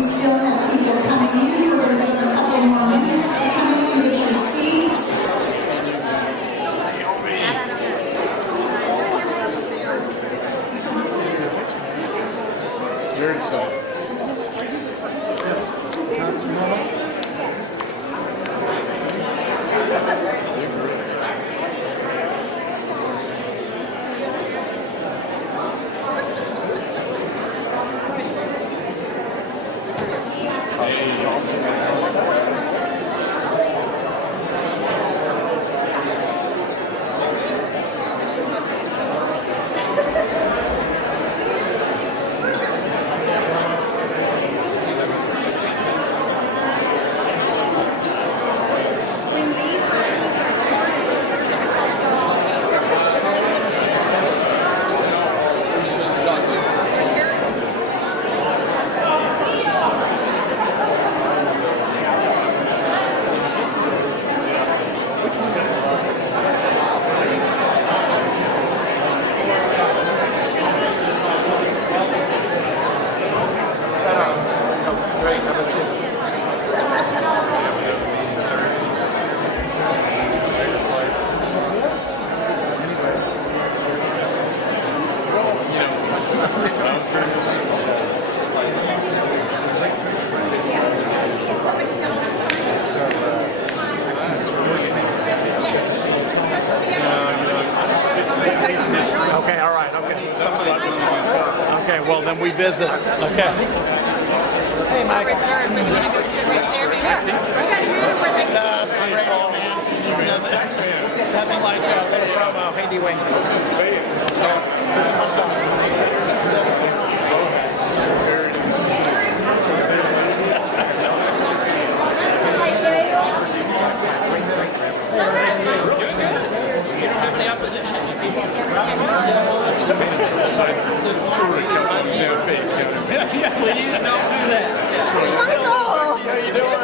still have people coming in. We're going to give them a couple more minutes to come in and get your seats. Very excited. Okay, all right, okay. Okay, well then we visit. Okay. Hey, Mike. Reserved, but you want to go sit right there, maybe? Nothing like a little promo, handy wing. You don't have any opposition. Please don't do that. Michael! How you doing?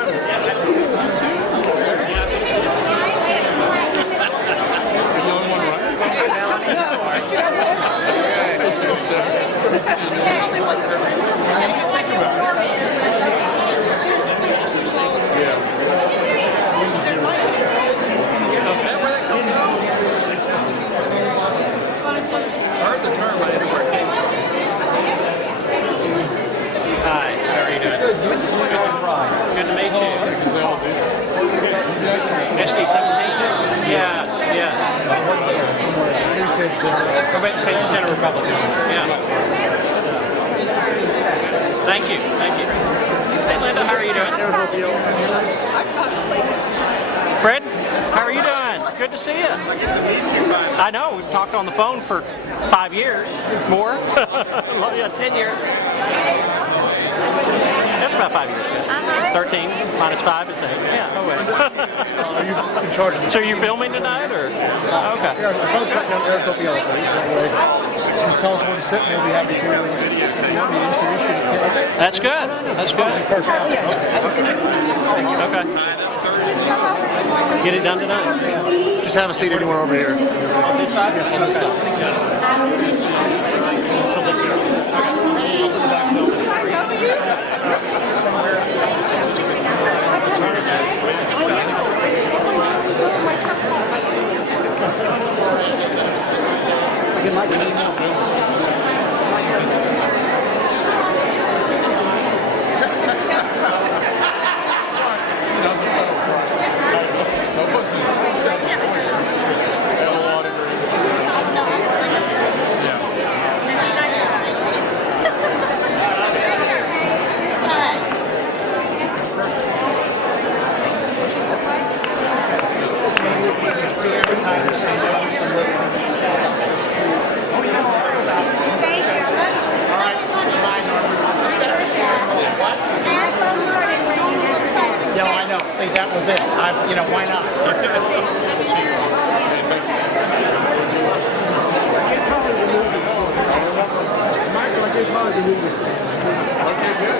Hi, how are you doing? Good to meet you. SD 17? Yeah, yeah. Convention Center Republican. Yeah. Thank you, thank you. Hey Linda, how are you doing? Fred, how are you doing? Good to see you. I know, we've talked on the phone for 5 years, more. Yeah, 10 years. That's about 5 years. 13 minus 5 is 8. Yeah, no way. Are you in charge of this? So you're filming tonight, or? Okay. Yeah, if I track down Eric, he'll be able to. That way, just tell us where to sit, and we'll be happy to. If you want me to introduce you to Kevin. That's good. That's good. Perfect. Okay. Get it done tonight. Just have a seat anywhere over here. On this side? Yes, on this side. That was it. You know, why not? Michael, I did hard to move it. Okay, good.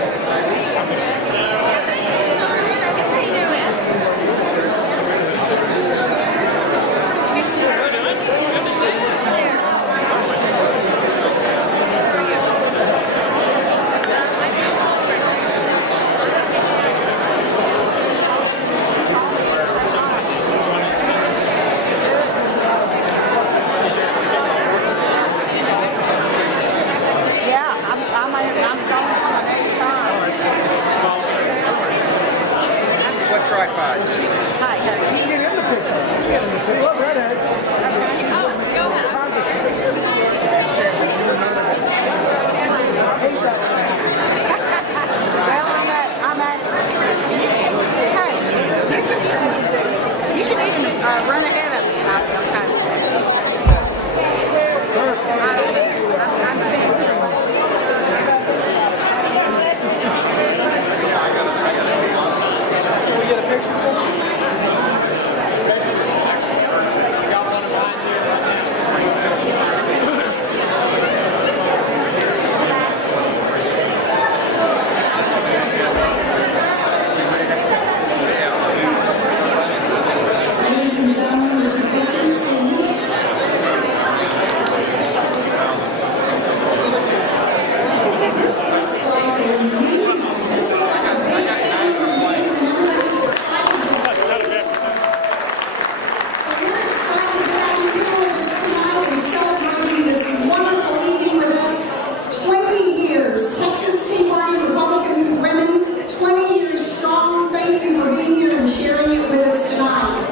tripod. Hi, how are you? Get in the picture. Get in the picture. Look, redheads. Well, hey, you can even run ahead of me and I'll be okay. I'm seeing somebody. Can we get a picture? Ladies and gentlemen, would you take your seats? This looks like a reunion. This looks like a big family reunion and everybody's excited to see you. We're excited to have you here with us tonight and celebrating this wonderful evening with us. 20 years, Texas Tea Party Republican Women, 20 years strong. Thank you for being here and sharing it with us tonight.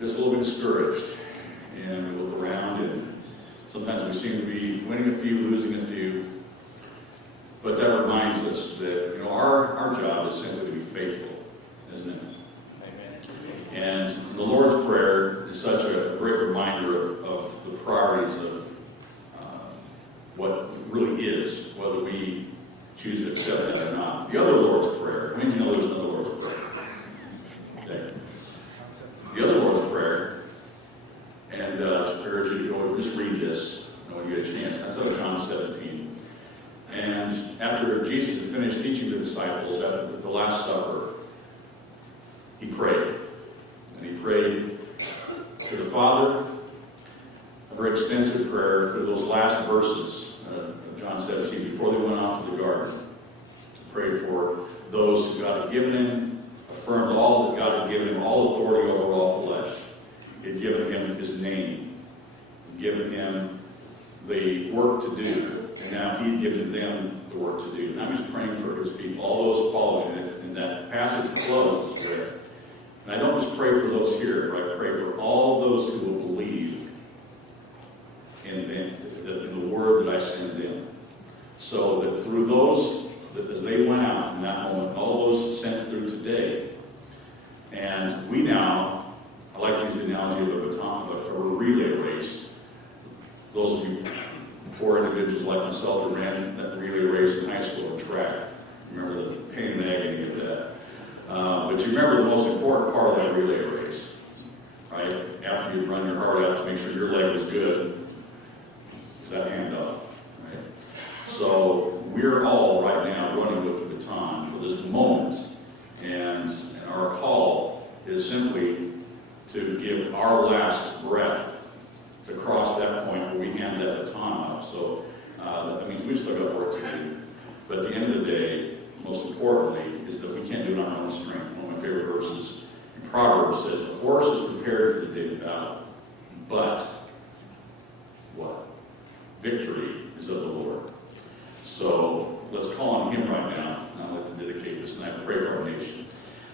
just a little bit discouraged. And we look around, and sometimes we seem to be winning a few, losing a few. But that reminds us that, our job is simply to be faithful, isn't it? And the Lord's Prayer is such a great reminder of the priorities of what really is, whether we choose to accept it or not. The other Lord's Prayer, how many of you know there's another Lord's Prayer? Okay. The other Lord's Prayer, and I urge you to go just read this when you get a chance. That's out of John 17. And after Jesus had finished teaching the disciples, after the Last Supper, he prayed. And he prayed to the Father, a very extensive prayer through those last verses of John 17, before they went off to the garden. He prayed for those who God had given him, affirmed all that God had given him, all authority over all flesh. He had given him his name, given him the work to do, and now he'd given them the work to do. Now he's praying for his people, all those following it, and that passage closes with, and I don't just pray for those here, but I pray for all those who will believe in the word that I send them. So that through those, that as they went out from that moment, all those sent through today, and we now, I like to use the analogy of a baton, of a relay race. Those of you poor individuals like myself who ran that relay race in high school and track, remember the pain and agony of that. But you remember the most important part of that relay race, right? After you'd run your heart out to make sure your leg was good, is that handoff, right? So we're all right now running with the baton for this moment, and our call is simply to give our last breath to cross that point where we hand that baton off. So that means we've still got work to do. But at the end of the day, most importantly, is that we can't do it on our own strength. One of my favorite verses in Proverbs says, "The horse is prepared for the day of battle, but what? Victory is of the Lord." So let's call on him right now. And I'd like to dedicate this night and pray for our nation.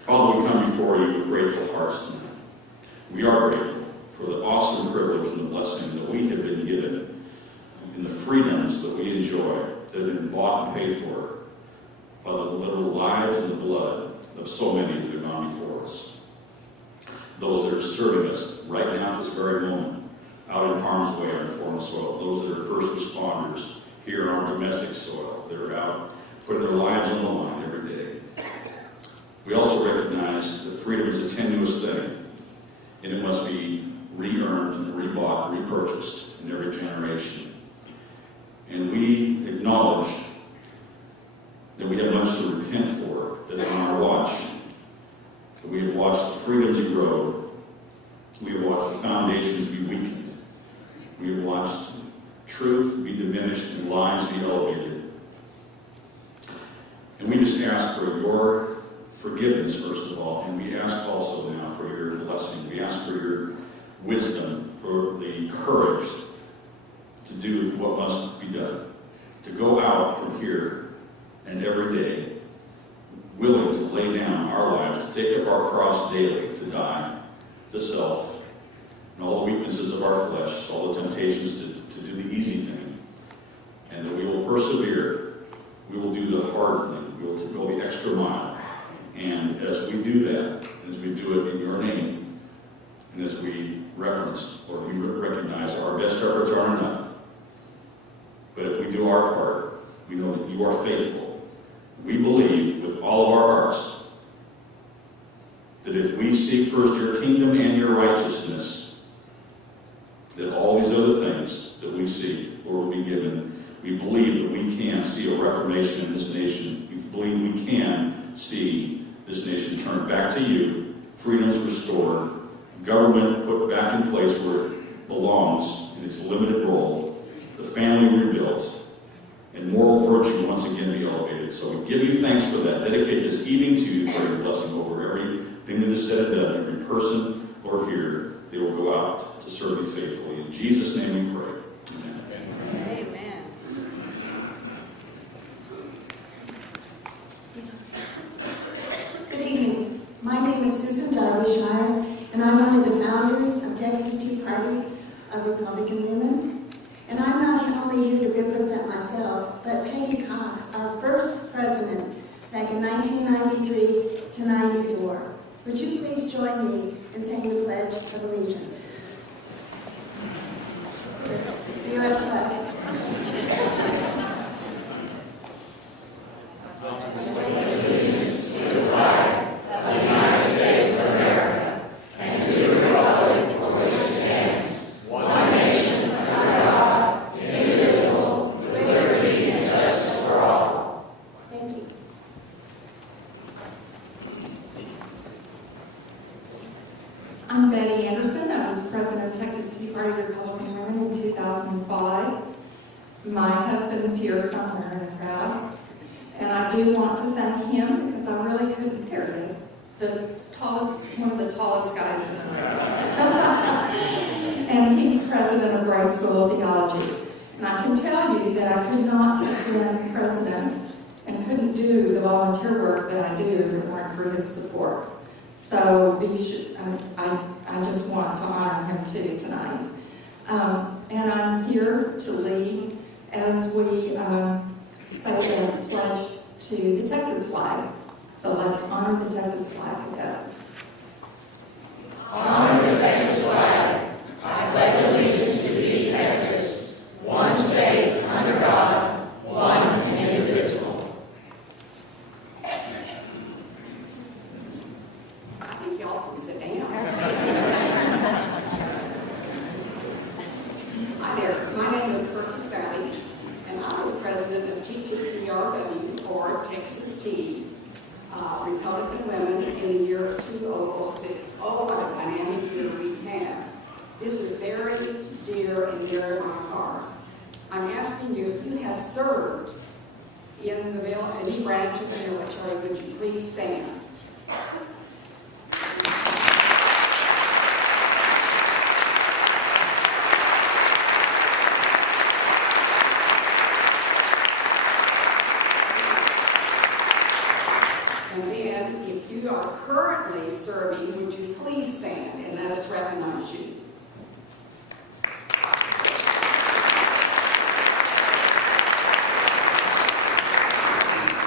Father, we come before you with grateful hearts tonight. We are grateful for the awesome privilege and the blessing that we have been given in the freedoms that we enjoy, that have been bought and paid for by the literal lives and the blood of so many that have gone before us. Those that are serving us right now at this very moment, out in harm's way on foreign soil. Those that are first responders here on domestic soil, that are out putting their lives on the line every day. We also recognize that freedom is a tenuous thing, and it must be re-earned and rebought, repurchased in every generation. And we acknowledge that we have much to repent for, that on our watch, that we have watched the freedoms erode, we have watched the foundations be weakened, we have watched truth be diminished and lies be elevated. And we just ask for your forgiveness, first of all, and we ask also now for your blessing. We ask for your wisdom, for the courage to do what must be done, to go out from here and every day, willing to lay down our lives, to take up our cross daily, to die to self, and all the weaknesses of our flesh, all the temptations to do the easy thing, and that we will persevere, we will do the hard thing, we will go the extra mile. And as we do that, as we do it in your name, and as we reference or we recognize our best efforts aren't enough, but if we do our part, we know that you are faithful. We believe with all of our hearts that if we seek first your kingdom and your righteousness, that all these other things that we seek or will be given, we believe that we can see a reformation in this nation. We believe we can see this nation turned back to you, freedoms restored, government put back in place where it belongs in its limited role, the family rebuilt, and moral virtue once again be elevated. So we give you thanks for that. Dedicate this evening to you for your blessing over everything that is said and done, every person or here. They will go out to serve you faithfully. In Jesus' name we pray. Amen. Amen. Good evening. My name is Susan Darbyshire, and I'm one of the founders of Texas Tea Party of Republican Women. And I'm not only here to represent myself, but Peggy Cox, our first president back in 1993 to 94. Would you please join me in saying the Pledge of Allegiance? The U.S. flag. I'm Betty Anderson. I was president of Texas Tea Party Republican Women in 2005. My husband's here somewhere in the crowd. And I do want to thank him because I really couldn't, there he is, the tallest, one of the tallest guys in the room. And he's president of Grace School of Theology. And I can tell you that I could not have been president and couldn't do the volunteer work that I do if it weren't for his support. So I just want to honor him too tonight. And I'm here to lead as we say the pledge to the Texas flag. So let's honor the Texas flag together. Honor the Texas flag. I pledge allegiance to thee, Texas, one state, under God, one and indivisible. I think y'all can sit down. Hi there, my name is Bertie Savage, and I was president of TTPRW, or Texas Tea, Republican Women in the year 2006. Oh, what a dynamic year we had. This is very dear and dear to my heart. I'm asking you, if you have served in any branch of the military, would you please stand? And then, if you are currently serving, would you please stand and let us recognize you?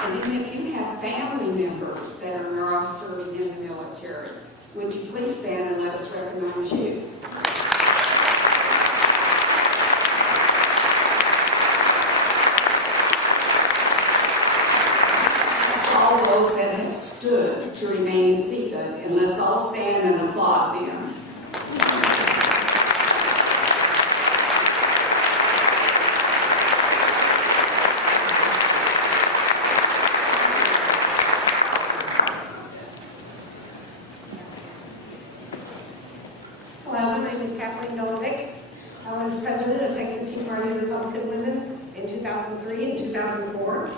And even if you have family members that are now serving in the military, would you please stand and let us recognize you? All those that have stood to remain seated, and let's all stand and applaud them. Hello, my name is Kathleen Dolovics. I was president of Texas Tea Party Republican Women in 2003 and 2004.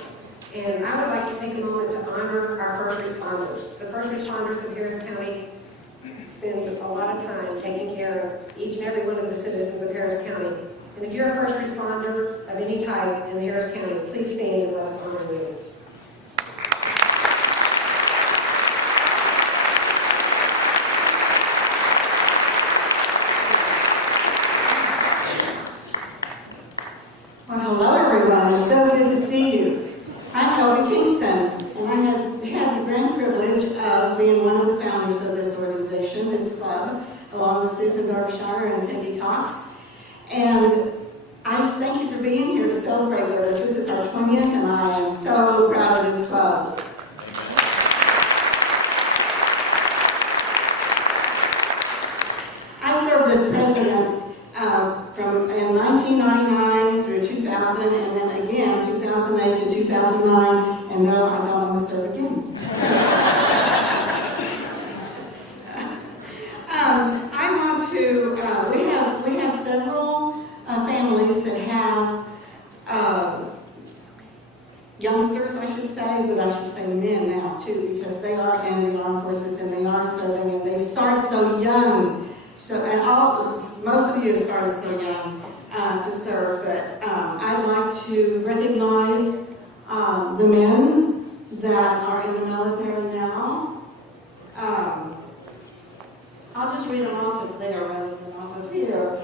And I would like to take a moment to honor our first responders. The first responders of Harris County spend a lot of time taking care of each and every one of the citizens of Harris County. And if you're a first responder of any type in Harris County, please stand and let us honor you. Well, hello everyone. It's so good to see you. I'm Elby Kingston, and I have had the grand privilege of being one of the founders of this organization, this club, along with Susan Darbyshire and Peggy Cox. And I just thank you for being here to celebrate with us. This is our 20th, and I am so proud of this club. I served as president in 1999 through 2000, and then again 2008 to 2009, and no, I don't want to serve again. I want to. We have several families that have youngsters, I should say, but I should say men now too, because they are in the armed forces and they are serving, and they start so young. So, and most of you have started so young to serve, but I'd like to recognize the men that are in the military now. I'll just read them off of there rather than off of here.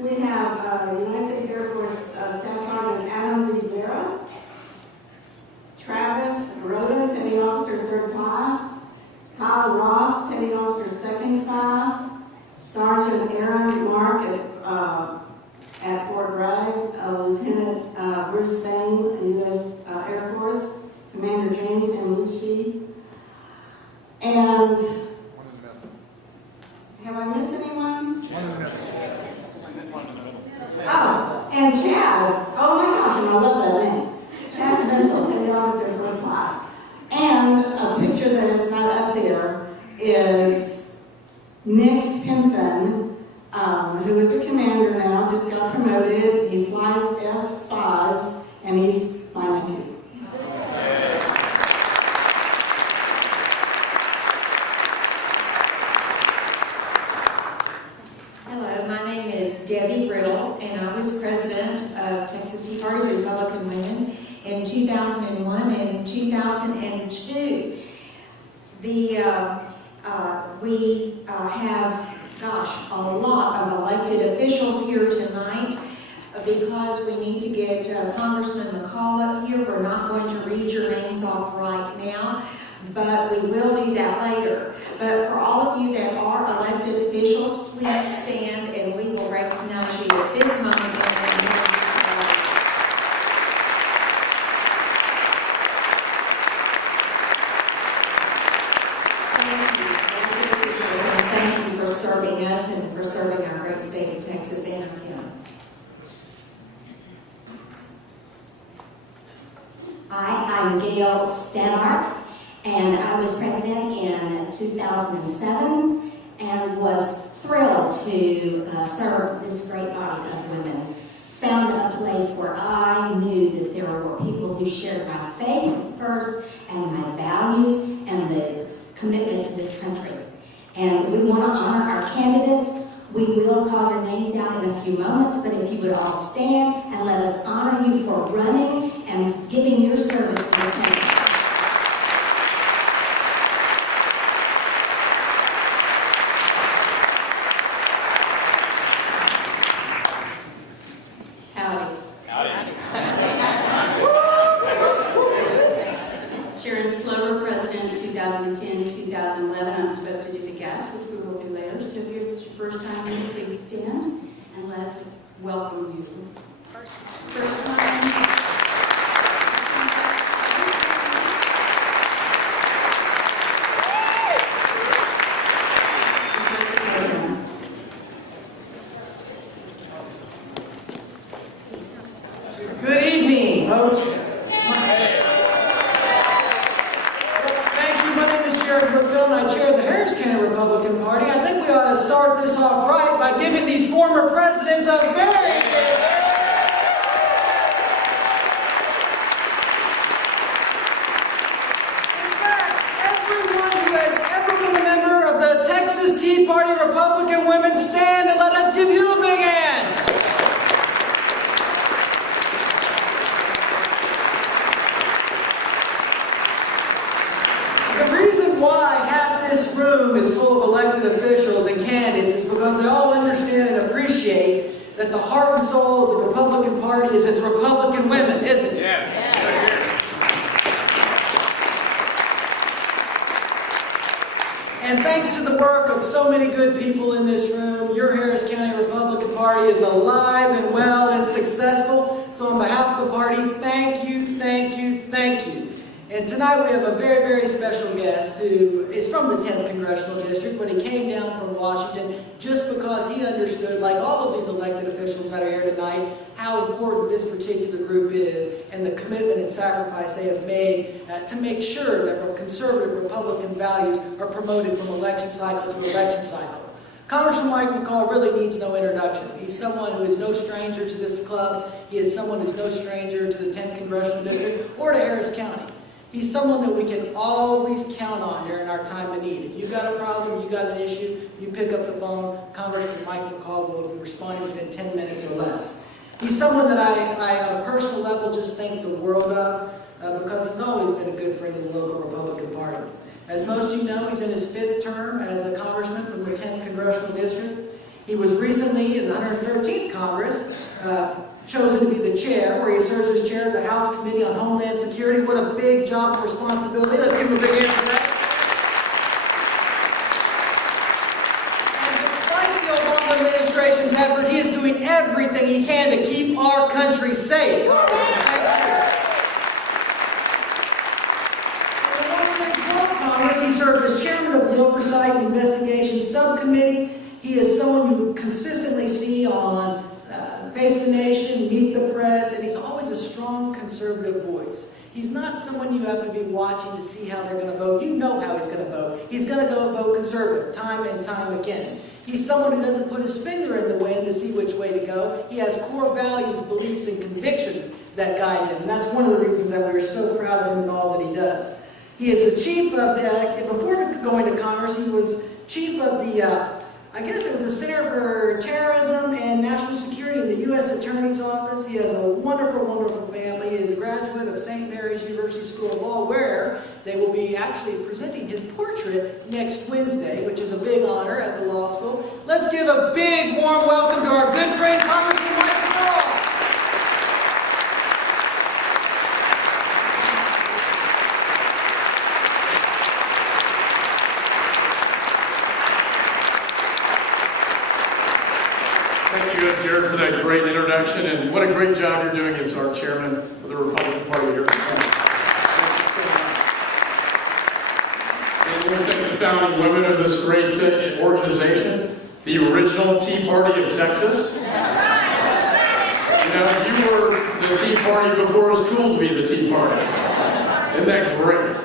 We have United States Air Force Staff Sergeant Adam Zivera, Travis Roden, Petty Officer 3rd Class, Kyle Ross, Petty Officer 2nd Class, Sergeant Aaron Mark at Fort Bragg, Lieutenant Bruce Bain, U.S. Air Force, Commander James Amucci, and have I missed anyone? Oh, and Chaz. Oh my gosh, and I love that name. Chaz Bensel, Petty Officer 1st Class. And a picture that is not up there is Nick Pinson, who is a commander now, just got promoted. He flies F-5s, and he's my nephew. Hello, my name is Debbie Brittle, and I was president of Texas Tea Party Republican Women in 2001 and 2002. We have, a lot of elected officials here tonight because we need to get Congressman McCall up here. We're not going to read your names off right now, but we will do that later. But for all of you that are elected officials, please stand and we will recognize you at this moment. Thank you for serving us and for serving our great state of Texas and our county. I'm Gail Stannart, and I was president in 2007 and was thrilled to serve this great body of women. Found a place where I knew that there were people who shared my faith first and my values and the commitment to this country. And we want to honor our candidates. We will call your names out in a few moments, but if you would all stand and let us honor you for running and giving your service to this country. Howdy. Sharon Slover, President, 2010-2011. I'm supposed to do the guest, which we will do later. So if it's your first time here, please stand and let us welcome you. First time. Good evening, folks. Thank you. My name is Jared Brookville, and I chair the Harris County Republican Party. I think we ought to start this off right by giving these former presidents a very big In fact, everyone who has ever been a member of the Texas Tea Party Republican Women, stand and let us give you a big hand. The reason why half this room is full of elected officials and candidates is because they all understand and appreciate that the heart and soul of the Republican Party is its Republican women, isn't it? Yes. And thanks to the work of so many good people in this room, your Harris County Republican Party is alive and well and successful. So on behalf of the party, thank you, thank you, thank you. And tonight we have a very, very special guest who is from the 10th Congressional District, but he came down from Washington just because he understood, like all of these elected officials that are here tonight, how important this particular group is and the commitment and sacrifice they have made to make sure that conservative Republican values are promoted from election cycle to election cycle. Congressman Mike McCall really needs no introduction. He's someone who is no stranger to this club. He is someone who is no stranger to the 10th Congressional District or to Harris County. He's someone that we can always count on during our time of need. If you've got a problem, you've got an issue, you pick up the phone, Congressman Mike McCall will be responding within 10 minutes or less. He's someone that I on a personal level, just think the world of because he's always been a good friend of the local Republican Party. As most of you know, he's in his 5th term as a congressman from He was recently in the 113th Congress chosen to be the chair, where he serves as chair of the House Committee on Homeland Security. What a big job and responsibility. Let's give him a big hand for that. And despite the Obama administration's effort, he is doing everything he can to keep our country safe. Congressman, thank you. In the 112th Congress, he served as chairman of the Oversight and Investigation Subcommittee. He is someone you consistently see on Face the Nation, Meet the Press, and he's always a strong conservative voice. He's not someone you have to be watching to see how they're going to vote. You know how he's going to vote. He's going to go vote conservative time and time again. He's someone who doesn't put his finger in the wind to see which way to go. He has core values, beliefs, and convictions that guide him, and that's one of the reasons that we're so proud of him and all that he does. He is the chief of the, before going to Congress, he was chief of the I guess it was the Center for Terrorism and National Security in the U.S. Attorney's Office. He has a wonderful, wonderful family. He is a graduate of St. Mary's University School of Law, where they will be actually presenting his portrait next Wednesday, which is a big honor at the law school. Let's give a big, warm welcome to our good friend, Congressman Michael Earl. Jared, for that great introduction, and what a great job you're doing as our chairman of the Republican Party here. And we want to thank the founding women of this great organization, the original Tea Party of Texas. You know, you were the Tea Party before it was cool to be the Tea Party. Isn't that great?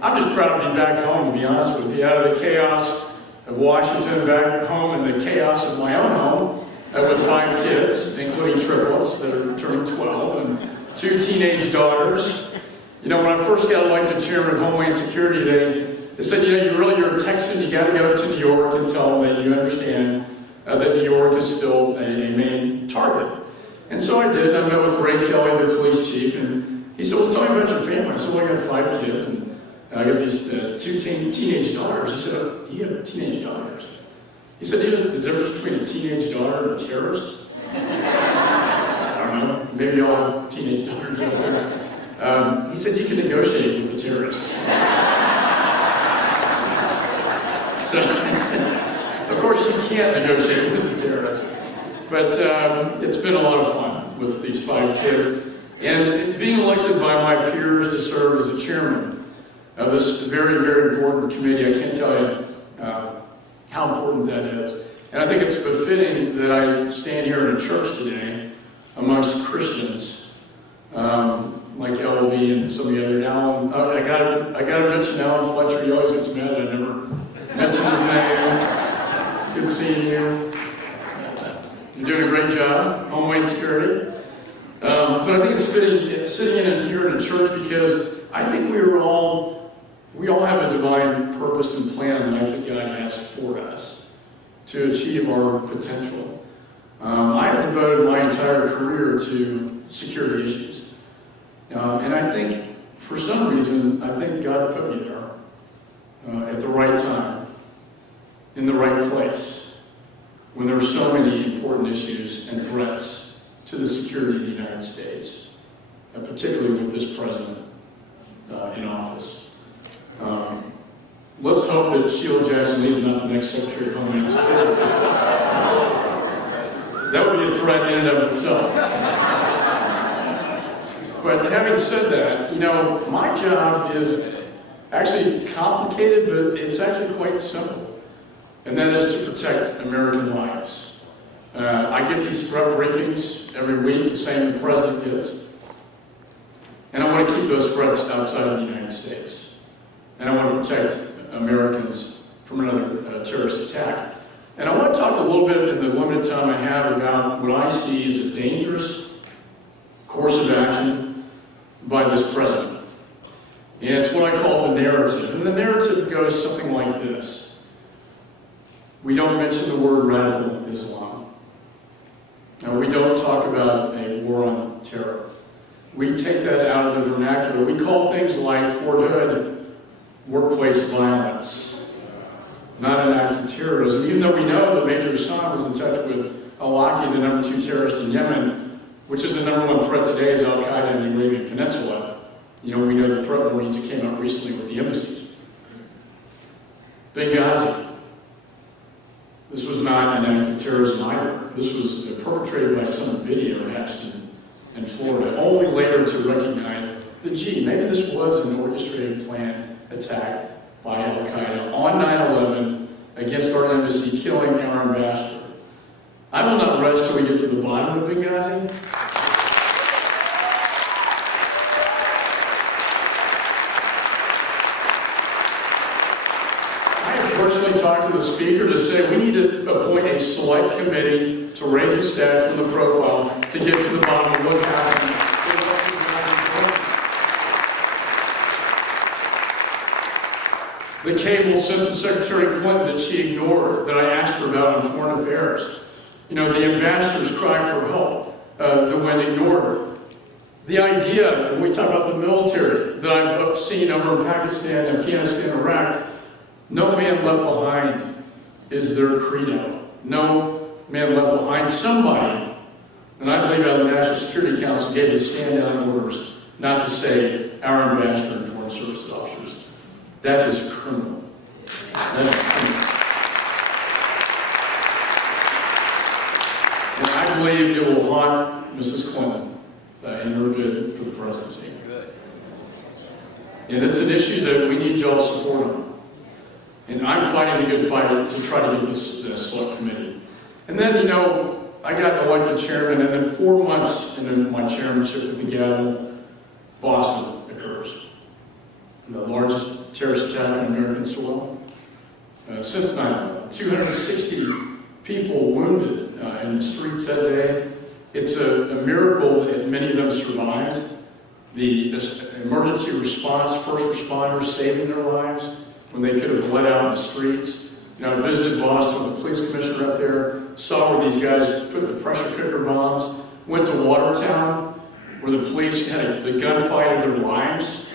I'm just proud to be back home, to be honest with you, out of the chaos of Washington, back home in the chaos of my own home, with 5 kids, including triplets that are turning 12, and 2 teenage daughters. You know, when I first got elected chairman of Homeland Security, they said, you know, you're a Texan, you got to go to New York and tell them that you understand that New York is still a main target. And so I did. I met with Ray Kelly, the police chief, and he said, well, tell me about your family. I said, well, I got 5 kids, and I got these 2 teenage daughters. He said, oh, you have teenage daughters? He said, you know the difference between a teenage daughter and a terrorist? I don't know. Maybe y'all have teenage daughters out there. He said, you can negotiate with the terrorists. So, of course, you can't negotiate with the terrorists. But it's been a lot of fun with these 5 kids. And being elected by my peers to serve as the chairman of this very, very important committee, I can't tell you how important that is. And I think it's befitting that I stand here in a church today amongst Christians like LV and some of the other. Alan, I gotta mention Alan Fletcher. He always gets mad that I never mention his name. Good seeing you. You're doing a great job, Homeland Security. But I think it's fitting sitting here in a church because I think we all have a divine purpose and plan in life that God has for us to achieve our potential. I have devoted my entire career to security issues. And I think, for some reason, I think God put me there at the right time, in the right place, when there were so many important issues and threats to the security of the United States, and particularly with this president in office. Let's hope that Sheila Jackson Lee is not the next Secretary of Homeland Security. That would be a threat in and of itself. But having said that, you know, my job is actually complicated, but it's actually quite simple. And that is to protect American lives. I get these threat briefings every week, the same the president gets. And I want to keep those threats outside of the United States. And I want to protect Americans from another terrorist attack. And I want to talk a little bit in the limited time I have about what I see as a dangerous course of action by this president. And it's what I call the narrative. And the narrative goes something like this. We don't mention the word radical Islam. And we don't talk about a war on terror. We take that out of the vernacular. We call things like Fort Hood workplace violence, not an act of terrorism, even though we know that Major Hassan was in touch with al-Awlaki, the #2 terrorist in Yemen, which is the #1 threat today is Al-Qaeda in the Arabian Peninsula. You know, we know the threat warnings that came out recently with the embassies. Benghazi. This was not an act of terrorism either. This was perpetrated by some video hatched in Florida, only later to recognize that, gee, maybe this was an orchestrated planned attack by Al-Qaeda on 9/11 against our embassy, killing our ambassador. I will not rest till we get to the bottom of Benghazi. I have personally talked to the speaker to say we need to appoint a select committee to raise the stats from the profile to get to the bottom of what happened. The cable sent to Secretary Clinton that she ignored, that I asked her about on foreign affairs. You know, the ambassador's cry for help, the one ignored her. The idea, when we talk about the military, that I've seen over in Pakistan, Afghanistan, Iraq, no man left behind is their credo. No man left behind. Somebody, and I believe out of the National Security Council, gave the stand-down orders not to say our ambassador and foreign service officers. That is criminal. That is criminal. And I believe it will haunt Mrs. Clinton in her bid for the presidency. And it's an issue that we need y'all's support on. And I'm fighting a good fight to try to get this select committee. And then, you know, I got elected chairman, and then 4 months into my chairmanship with the gavel, Boston occurs. The largest terrorist attack on American soil since 9/11. 260 people wounded in the streets that day. It's a miracle that many of them survived. The emergency response, first responders saving their lives when they could have bled out in the streets. You know, I visited Boston with the police commissioner up there, saw where these guys put the pressure cooker bombs, went to Watertown, where the police had the gunfight of their lives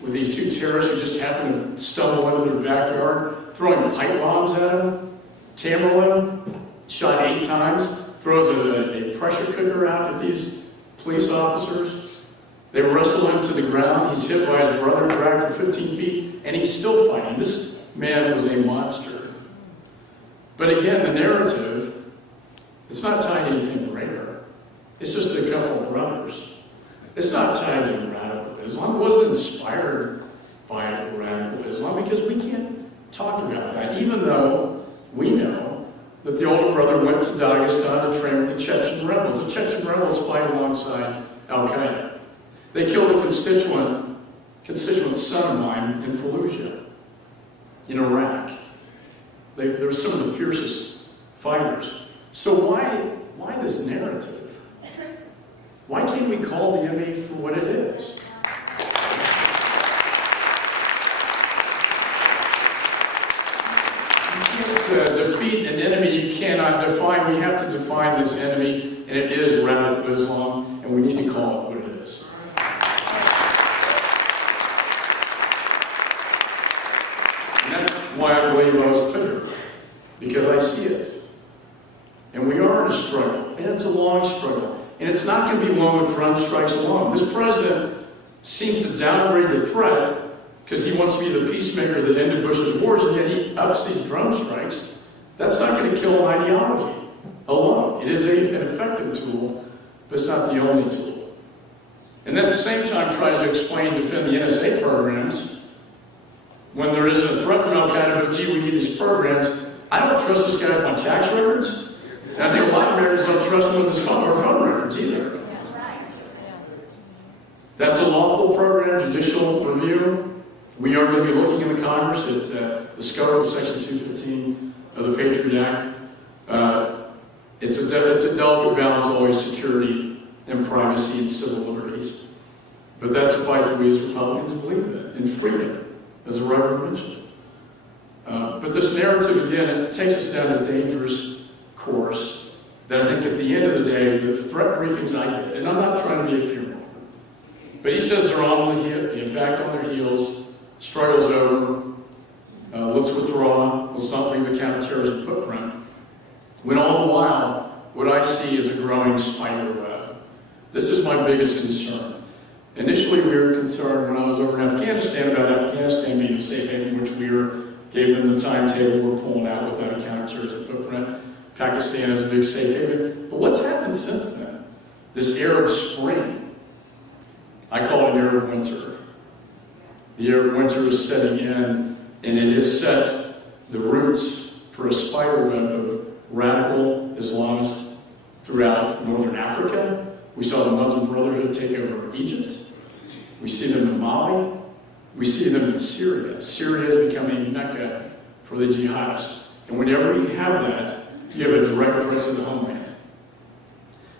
with these two terrorists who just happened to stumble into their backyard, throwing pipe bombs at them. Tamerlan shot 8 times, throws a pressure cooker out at these police officers. They wrestle him to the ground. He's hit by his brother, dragged for 15 feet, and he's still fighting. This man was a monster. But again, the narrative, it's not tied to anything greater. It's just a couple of brothers. It's not tied to radical Islam. It wasn't inspired by radical Islam because we can't talk about that, even though we know that the older brother went to Dagestan to train with the Chechen rebels. The Chechen rebels fight alongside Al-Qaeda. They killed a constituent son of mine in Fallujah, in Iraq. They were some of the fiercest fighters. So why this narrative? Why can't we call the MA for what it is? You can't defeat an enemy you cannot define. We have to define this enemy, and it is radical Islam, and we need to call it what it is. And that's why I believe I was bitter, because I see it. And we are in a struggle, and it's a long struggle. And it's not going to be one with drum strikes alone. This president seems to downgrade the threat because he wants to be the peacemaker that ended Bush's wars, and yet he ups these drum strikes. That's not going to kill an ideology alone. It is an effective tool, but it's not the only tool. And at the same time tries to explain and defend the NSA programs when there is a threat from Al-Qaeda, but gee, we need these programs. I don't trust this guy with my tax records. And I think a lot of Americans don't trust him with his phone records either. That's right. That's a lawful program, judicial review. We are going to be looking in the Congress at the scope of Section 215 of the Patriot Act. It's a delicate balance, always security and privacy and civil liberties. But that's a fight that we as Republicans believe in freedom, as the Reverend mentioned. But this narrative, again, it takes us down a dangerous course that I think at the end of the day, the threat briefings I get, and I'm not trying to be a funeral, but he says they're on the heel, back on their heels, struggles over, let's withdraw, let's not leave a counterterrorism footprint, when all the while, what I see is a growing spider web. This is my biggest concern. Initially, we were concerned when I was over in Afghanistan about Afghanistan being a safe haven, which gave them the timetable we're pulling out without a counterterrorism footprint. Pakistan is a big safe haven. But what's happened since then? This Arab Spring, I call it an Arab winter. The Arab winter is setting in, and it has set the roots for a spider web of radical Islamists throughout northern Africa. We saw the Muslim Brotherhood take over Egypt. We see them in Mali. We see them in Syria. Syria is becoming Mecca for the jihadists. And whenever you have that, you have a direct threat to the homeland.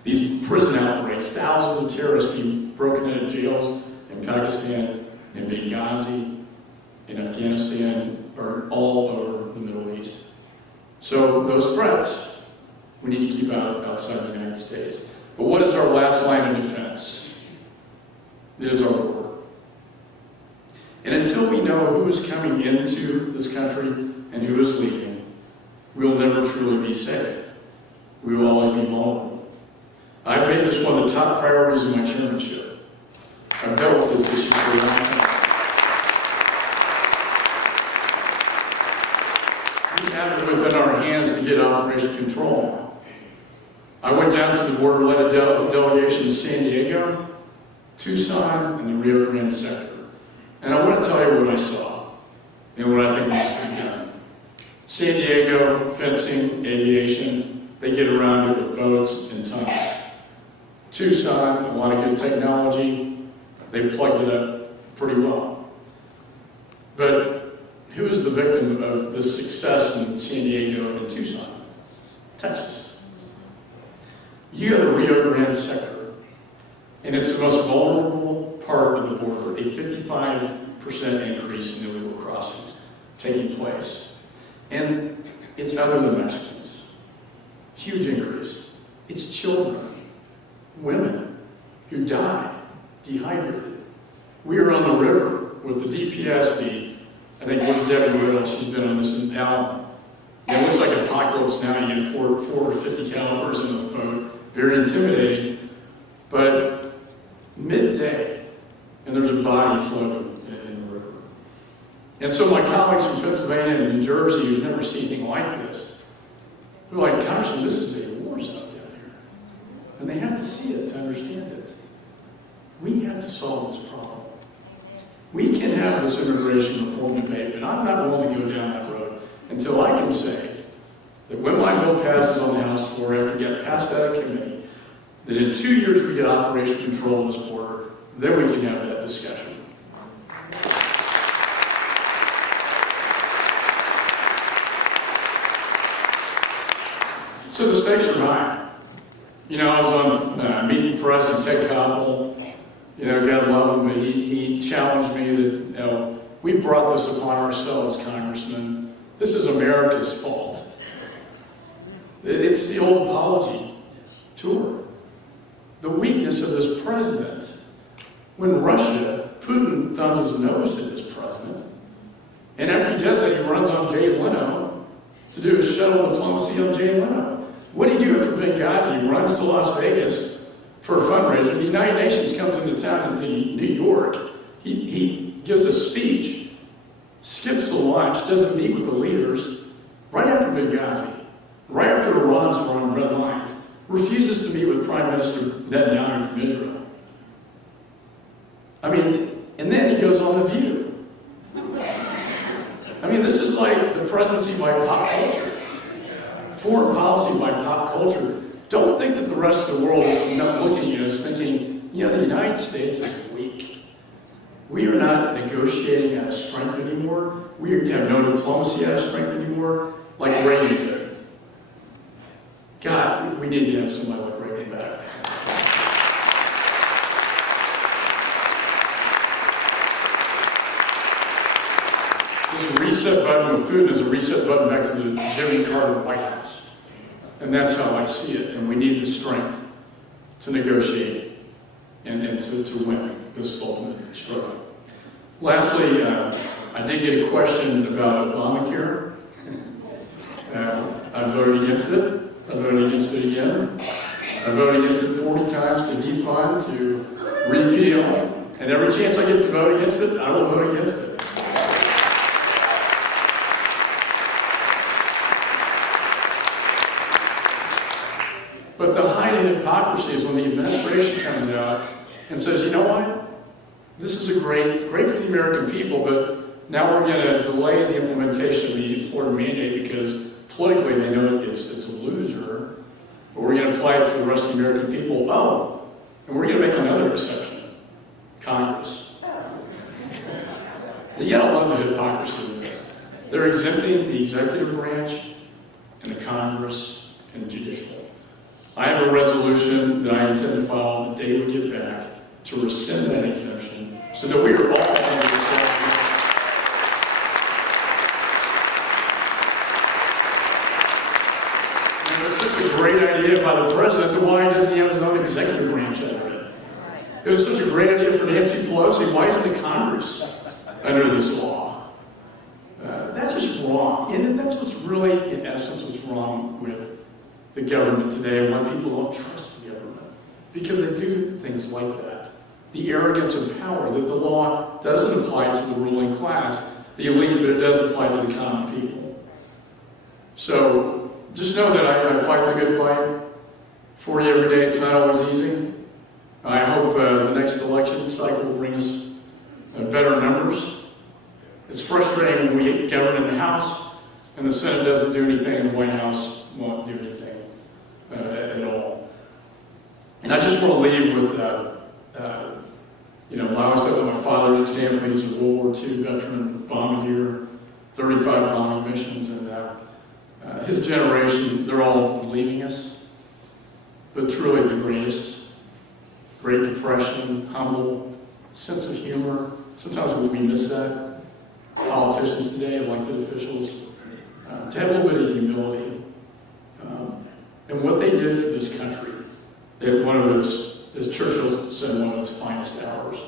These prison outbreaks, thousands of terrorists being broken into jails in Pakistan, in Benghazi, in Afghanistan, are all over the Middle East. So those threats, we need to keep outside the United States. But what is our last line of defense? It is our border. And until we know who is coming into this country and who is leaving, we will never truly be safe. We will always be vulnerable. I've made this one of the top priorities of my chairmanship. I've dealt with this issue for a long time. We have it within our hands to get Operation Control. I went down to the border, led a delegation to San Diego, Tucson, and the Rio Grande sector. And I want to tell you what I saw and what I think needs to be done. San Diego, fencing, aviation, they get around it with boats and tunnels. Tucson, a lot of good technology, they plugged it up pretty well. But who is the victim of this success in San Diego and Tucson? Texas. You have the Rio Grande sector, and it's the most vulnerable part of the border, a 55% increase in illegal crossings taking place. And it's other than Mexicans. Huge increase. It's children, women who die dehydrated. We are on the river with the DPS, I think where's Debbie Whittle, she's been on this in Allen. It looks like apocalypse now, you get 4 or 50 calibers in this boat. Very intimidating, but midday, and there's a body floating in the river. And so my colleagues from Pennsylvania and New Jersey who've never seen anything like this, who are like, gosh, this is a war zone down here. And they have to see it to understand it. We have to solve this problem. We can have this immigration reform debate, but I'm not willing to go down that road until I can say that when my bill passes on the House floor, after we get passed out of committee, that in 2 years we get Operation Control of this border, then we can have that discussion. So the stakes are high. You know, I was on Meet the Press and Ted Koppel, you know, God love him, but he challenged me that, you know, we brought this upon ourselves, Congressman. This is America's fault. It's the old apology tour. The weakness of this president. When Russia, Putin thumbs his nose at this president, and after he does that, he runs on Jay Leno to do his shuttle diplomacy on Jay Leno. What do you do after Benghazi? He runs to Las Vegas for a fundraiser. The United Nations comes into town into New York. He gives a speech, skips the lunch, doesn't meet with the leaders, right after Benghazi. Right after Iran's run red lines, refuses to meet with Prime Minister Netanyahu from Israel. I mean, and then he goes on The View. I mean, this is like the presidency by pop culture. Foreign policy by pop culture. Don't think that the rest of the world is not looking at us thinking, you know, the United States is weak. We are not negotiating out of strength anymore. We have no diplomacy out of strength anymore, like Reagan did. God, we need to have somebody like Reagan back. This reset button with Putin is a reset button back to the Jimmy Carter White House. And that's how I see it. And we need the strength to negotiate and to win this ultimate struggle. Lastly, I I did get a question about Obamacare. I voted against it. I voted against it again. I voted against it 40 times to defund, to repeal, and every chance I get to vote against it, I will vote against it. But the height of hypocrisy is when the administration comes out and says, you know what? This is great for the American people, but now we're going to delay the implementation of the employer mandate because politically they know it's a loser, but we're going to apply it to the rest of the American people. Oh, and we're going to make another exception. Congress. You gotta love the hypocrisy of this. They're exempting the executive branch and the Congress and the judicial. I have a resolution that I intend to file the day we get back to rescind that exemption so that we are all under the statute. And it was such a great idea by the president, then why doesn't he have his own executive branch under it? It was such a great idea for Nancy Pelosi, why isn't the Congress under this law? That's just wrong. And that's what's really, in essence, what's wrong with the government today and why people don't trust the government. Because they do things like that. The arrogance of power, that the law doesn't apply to the ruling class, the elite, but it does apply to the common people. So just know that I fight the good fight for you every day. It's not always easy. I hope the next election cycle will bring us better numbers. It's frustrating when we govern in the House and the Senate doesn't do anything and the White House won't do anything at all. And I just want to leave with, I always talk about my father's example. He's a World War II veteran, bombardier, 35 bombing missions, and his generation, they're all leaving us, but truly the greatest. Great Depression, humble, sense of humor. Sometimes we miss that. Politicians today, elected officials, to have a little bit of humility. And what they did for this country, at one of its, as Churchill said, one of its finest hours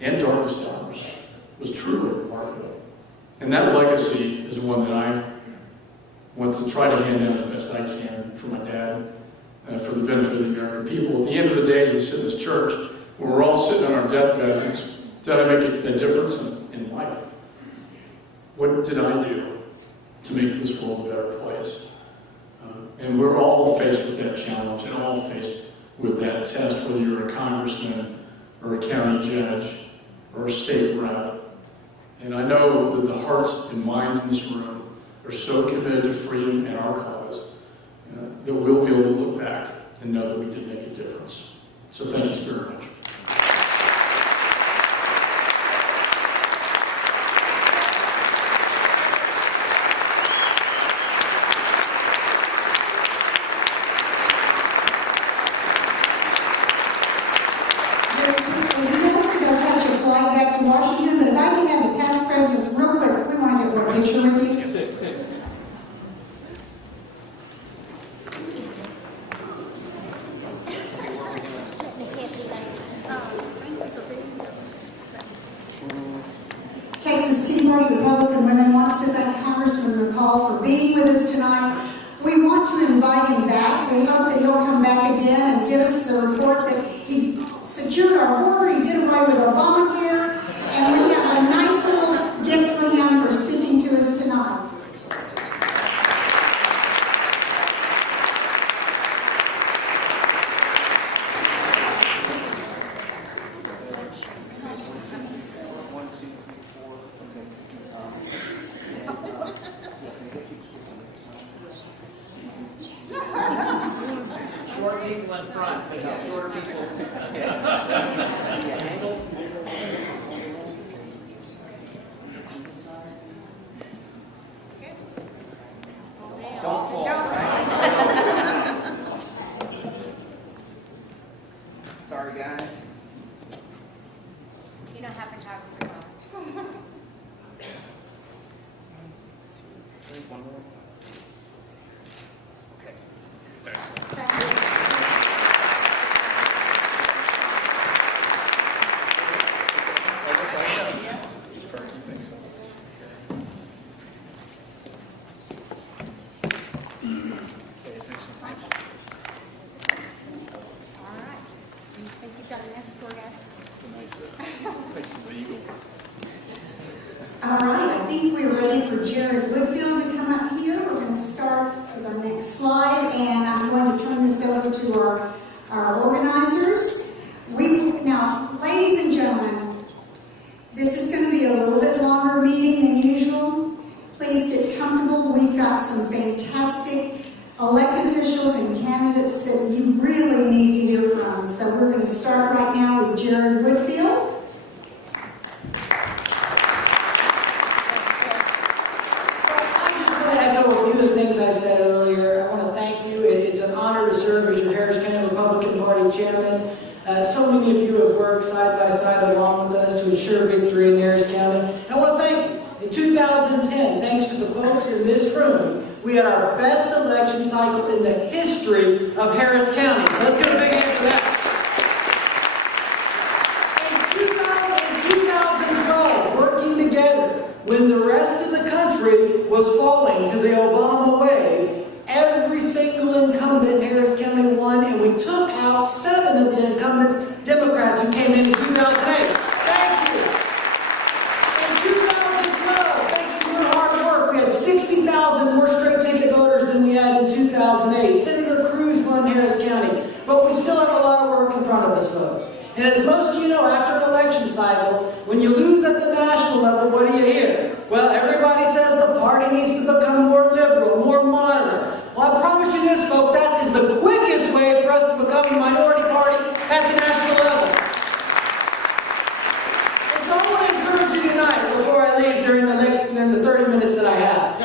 and darkest hours, was truly remarkable. And that legacy is one that I want to try to hand down as best I can for my dad, for the benefit of the American people. At the end of the day, as we sit in this church, when we're all sitting on our deathbeds, it's, did I make a difference in life? What did I do to make this world a better place? And we're all faced with that challenge and all faced with that test, whether you're a congressman or a county judge or a state rep. And I know that the hearts and minds in this room are so committed to freedom and our cause that we'll be able to look back and know that we did make a difference. So thank you very much. Washington, but if I can have the past presidents real quick, we want to get one picture with you. Texas Tea Party Republican Women wants to thank Congressman McCall for being with us tonight. We want to invite him back. We hope that he'll come back again and give us the report that he secured our border, he did away with Obamacare, and we have a nice little gift for him for speaking to us tonight. Short people in front, so no short people. Don't fall. Sorry, guys. You know how photographers are. One more. You think you've got an escort out? It's a nice eagle. All right, I think we're ready for Jared Woodfield to come up here. We're going to start with our next slide, and I'm going to turn this over to our organizers. Now, ladies and gentlemen, this is going to be a little bit longer meeting than usual. Please get comfortable. We've got some fantastic elected officials and candidates that you really need to hear from. So we're going to start right now with Jared Woodfield. I said earlier, I want to thank you. It's an honor to serve as your Harris County Republican Party chairman. So many of you have worked side by side along with us to ensure victory in Harris County. I want to thank you. In 2010, thanks to the folks in this room, we had our best election cycle in the history of Harris County. So let's give a big hand for that. In 2012, working together, when the rest of the country was falling to the Obama way, every single incumbent in Harris County won, and we took out 7 of the incumbents, Democrats, who came in 2008. Thank you. In 2012, thanks to your hard work, we had 60,000 more straight ticket voters than we had in 2008. Senator Cruz won Harris County, but we still have a lot of work in front of us, folks. And as most of you know, after an election cycle, when you lose at the national level, what do you hear? Well, everybody says the party needs to become more liberal, more moderate. Well, I promise you this, folks, that is the quickest way for us to become a minority party at the national level. And so I want to encourage you tonight, before I leave during the 30 minutes that I have.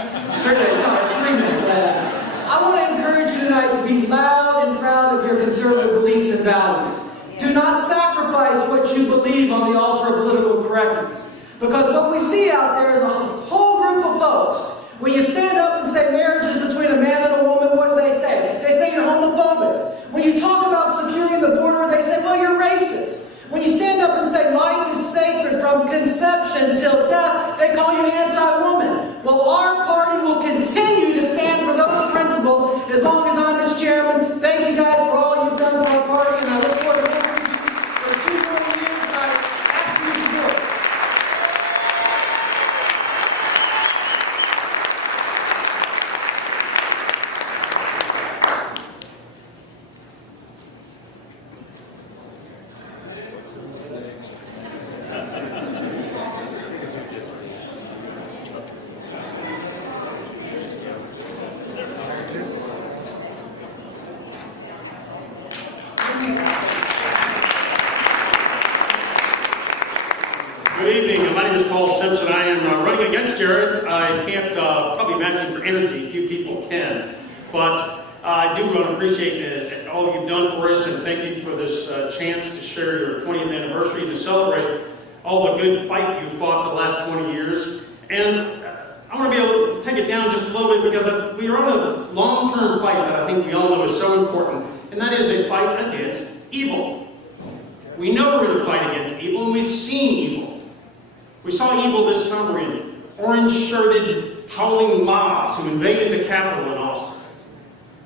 3 minutes that I have. I want to encourage you tonight to be loud and proud of your conservative beliefs and values. Do not sacrifice what you believe on the altar of political correctness. Because what we see out there is a whole group of folks. When you stand up and say marriage is between a man and a woman, what do they say? They say you're homophobic. When you talk about securing the border, they say, well, you're racist. When you stand up and say life is sacred from conception till death, they call you anti-woman. Well, our party will continue to stand for those principles as long as I'm its chairman. Thank you guys for all you've done for our party, and I look forward to working with you for 2 more years, and I ask for your support. Jared, I can't probably imagine for energy, few people can, but I do want to appreciate all you've done for us, and thank you for this chance to share your 20th anniversary and to celebrate all the good fight you fought for the last 20 years. And I want to be able to take it down just a little bit because we are on a long-term fight that I think we all know is so important, and that is a fight against evil. We know we're in a fight against evil, and we've seen evil. We saw evil this summer in orange-shirted, howling mobs who invaded the Capitol in Austin.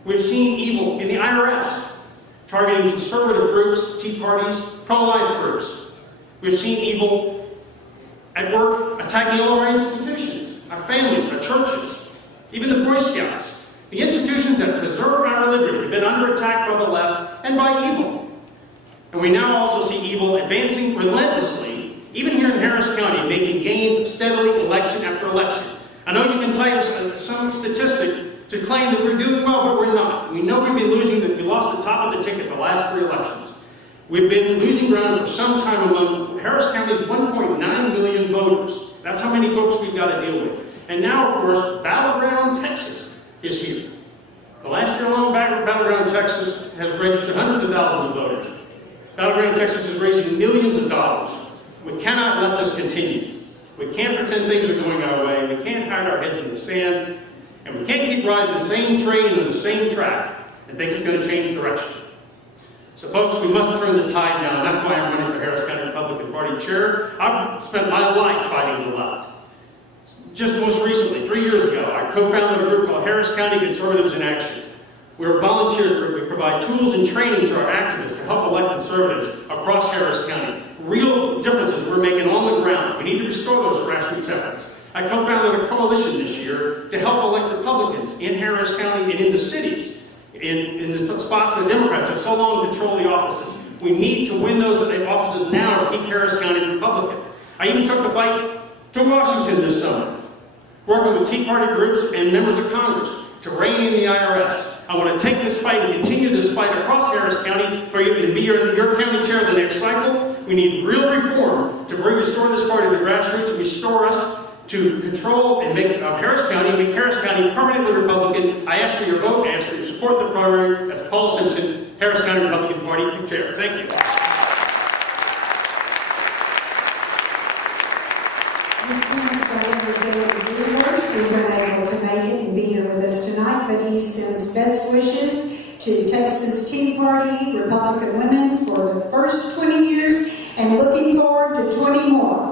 We've seen evil in the IRS, targeting conservative groups, Tea Parties, pro-life groups. We've seen evil at work, attacking all our institutions, our families, our churches, even the Boy Scouts. The institutions that preserve our liberty have been under attack by the left and by evil. And we now also see evil advancing relentlessly, even here in Harris County, making gains steadily election after election. I know you can cite some statistic to claim that we're doing well, but we're not. We know we've been losing, that we lost the top of the ticket the last 3 elections. We've been losing ground for some time among Harris County's 1.9 million voters. That's how many folks we've got to deal with. And now, of course, Battleground Texas is here. The last year long, Battleground Texas has registered hundreds of thousands of voters. Battleground Texas is raising millions of dollars. We cannot let this continue. We can't pretend things are going our way. We can't hide our heads in the sand. And we can't keep riding the same train on the same track and think it's going to change direction. So folks, we must turn the tide now, and that's why I'm running for Harris County Republican Party Chair. I've spent my life fighting the left. Just most recently, 3 years ago, I co-founded a group called Harris County Conservatives in Action. We're a volunteer group. We provide tools and training to our activists to help elect conservatives across Harris County. Real differences we're making on the ground. We need to restore those grassroots efforts. I co-founded a coalition this year to help elect Republicans in Harris County and in the cities, in the spots where the Democrats have so long controlled the offices. We need to win those offices now to keep Harris County Republican. I even took the fight to Washington this summer, working with Tea Party groups and members of Congress to rein in the IRS. I want to take this fight and continue this fight across Harris County for you to be your county chair the next cycle. We need real reform to restore this party to the grassroots and restore us to control and make Harris County permanently Republican. I ask for your vote. I ask for your support in the primary. That's Paul Simpson, Harris County Republican Party chair. Thank you. Who's unable to make it and be here with us tonight, but he sends best wishes to Texas Tea Party Republican women for the first 20 years and looking forward to 20 more.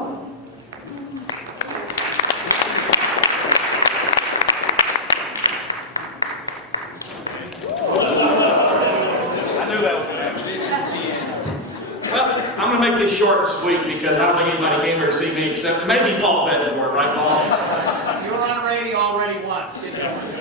I'm going to make this short and sweet because I don't think anybody came here to see me except maybe Paul Betancourt, right, Paul? You were on radio already once.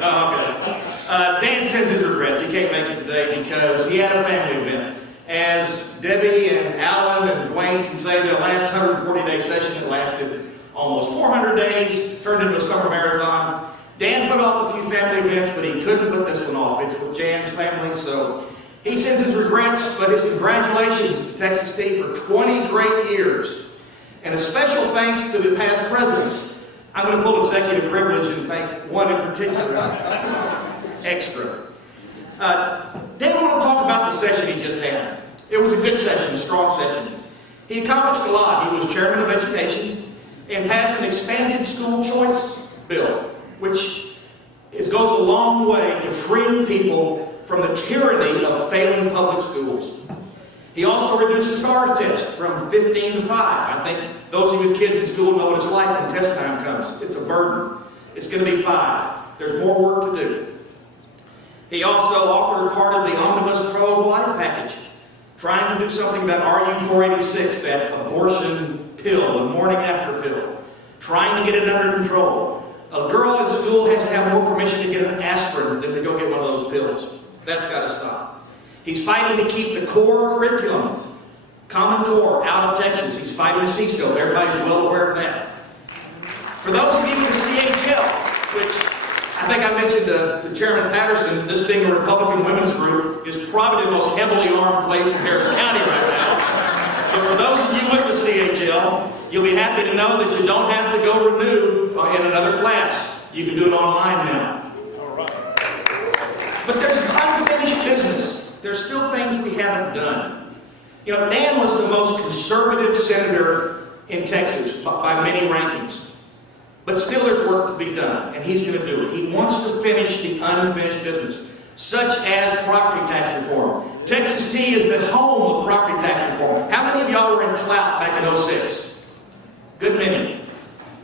Oh, okay. Dan sends his regrets. He can't make it today because he had a family event. As Debbie and Alan and Dwayne can say, the last 140-day session that lasted almost 400 days turned into a summer marathon. Dan put off a few family events, but he couldn't put this one off. It's with Jan's family, so he sends his regrets, but his congratulations to Texas Tea for 20 great years. And a special thanks to the past presidents. I'm going to pull executive privilege and thank one in particular. Extra. Dan wanted to talk about the session he just had. It was a good session, a strong session. He accomplished a lot. He was chairman of education and passed an expanded school choice bill, which goes a long way to freeing people from the tyranny of failing public schools. He also reduced the STARS test from 15 to 5. I think those of you kids in school know what it's like when test time comes. It's a burden. It's going to be 5. There's more work to do. He also offered part of the Omnibus Pro-Life package, trying to do something about RU486, that abortion pill, the morning after pill, trying to get it under control. A girl in school has to have more permission to get an aspirin than to go get one of those pills. That's got to stop. He's fighting to keep the core curriculum, Common Core, out of Texas. He's fighting CSCO. Everybody's well aware of that. For those of you in the CHL, which I think I mentioned to Chairman Patterson, this being a Republican women's group is probably the most heavily armed place in Harris County right now. But for those of you with the CHL, you'll be happy to know that you don't have to go renew in another class. You can do it online now. All right. But there's unfinished business. There's still things we haven't done. You know, Dan was the most conservative senator in Texas by many rankings. But still there's work to be done, and he's going to do it. He wants to finish the unfinished business, such as property tax reform. Texas Tea is the home of property tax reform. How many of y'all were in Clout back in 06? Good many.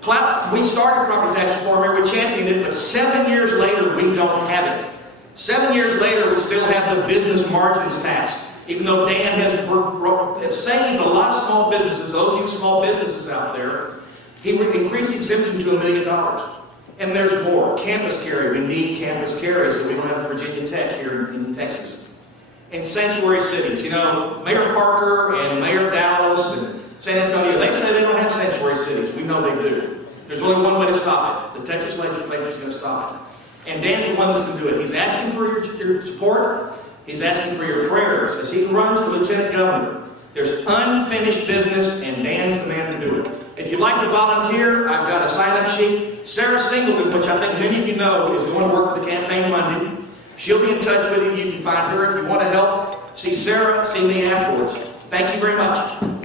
Clout, we started property tax reform here, we championed it, but 7 years later we don't have it. 7 years later we still have the business margins tax, even though Dan has saved a lot of small businesses, those of you small businesses out there. He increased the exemption to $1 million. And there's more. Campus carry. We need campus carry so we don't have Virginia Tech here in Texas. And sanctuary cities. You know, Mayor Parker and Mayor Dallas and San Antonio, they say they don't have sanctuary cities. We know they do. There's only one way to stop it. The Texas legislature is going to stop it. And Dan's the one that's going to do it. He's asking for your support. He's asking for your prayers as he runs for lieutenant governor. There's unfinished business, and Dan's the man to do it. If you'd like to volunteer, I've got a sign-up sheet. Sarah Singleton, which I think many of you know, is going to work for the campaign Monday. She'll be in touch with you. You can find her if you want to help. See Sarah, see me afterwards. Thank you very much.